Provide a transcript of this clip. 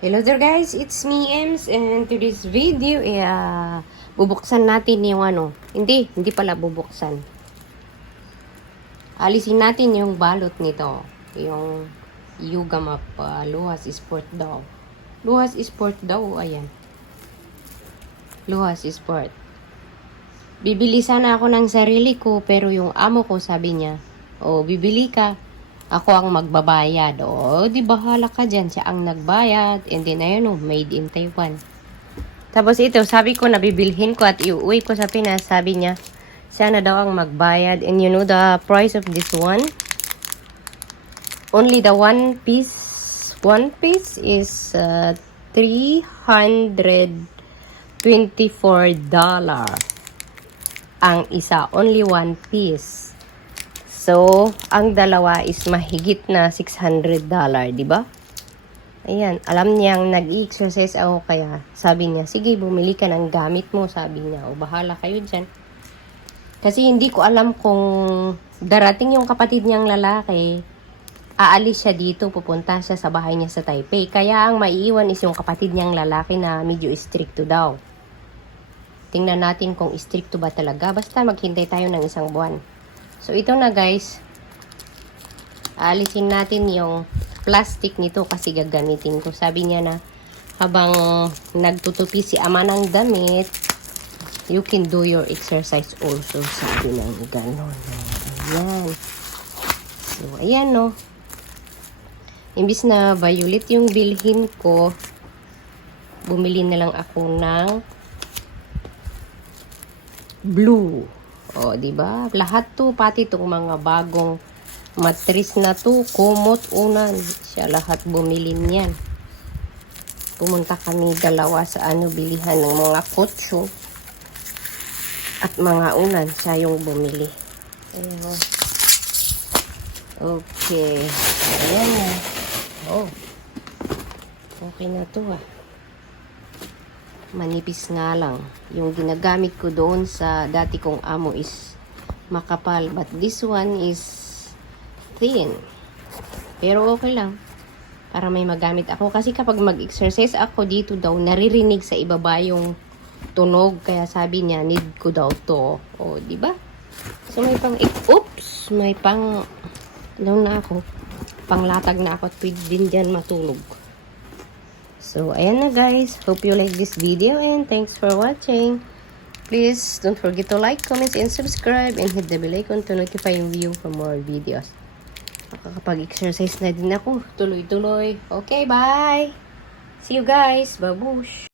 Hello there guys, it's me Ems, and today's video bubuksan natin yung hindi pala bubuksan. Alisin natin yung balot nito, yung Yuga Map Luhas Sport daw. Luhas Sport daw, ayan. Luhas Sport. Bibili sana ako ng sarili ko, pero yung amo ko sabi niya, bibili ka. Ako ang magbabayad. Di bahala ka dyan. Siya ang nagbayad. And then, ayun made in Taiwan. Tapos ito, sabi ko, nabibilhin ko at iuwi ko sa Pinas. Sabi niya, siya na daw ang magbayad. And you know the price of this one? Only the one piece is $324. Ang isa, only one piece. So, ang dalawa is mahigit na $600, di ba? Ayan, alam niyang nag-exercise ako kaya sabi niya, sige, bumili ka ng gamit mo, sabi niya. Bahala kayo dyan. Kasi hindi ko alam kung darating yung kapatid niyang lalaki, aalis siya dito, pupunta siya sa bahay niya sa Taipei. Kaya ang maiiwan is yung kapatid niyang lalaki na medyo stricto daw. Tingnan natin kung stricto ba talaga. Basta maghintay tayo ng isang buwan. So, ito na guys. Alisin natin yung plastic nito kasi gagamitin ko. Sabi niya na habang nagtutupi si ama ng damit, you can do your exercise also. Sabi niya gano'n. Ayan. So, ayan no. Imbis na violet yung bilhin ko, bumili na lang ako ng blue. Diba? Lahat to, pati itong mga bagong matris na to, kumot, unan. Siya lahat bumili niyan. Pumunta kami dalawa sa bilihan ng mga kotso at mga unan. Siya yung bumili. Ayan. Okay. Ayan. Okay na to manipis nga lang. Yung ginagamit ko doon sa dati kong amo is makapal. But this one is thin. Pero okay lang. Para may magamit ako. Kasi kapag mag-exercise ako dito daw, naririnig sa ibaba yung tunog. Kaya sabi niya, need ko daw to. Diba? So may may pang na ako. Panglatag na ako at pwede din dyan matulog. So, ayan na guys. Hope you like this video and thanks for watching. Please don't forget to like, comment, and subscribe and hit the bell icon to notify you for more videos. Makakapag-exercise na din ako. Tuloy-tuloy. Okay, bye! See you guys. Babush!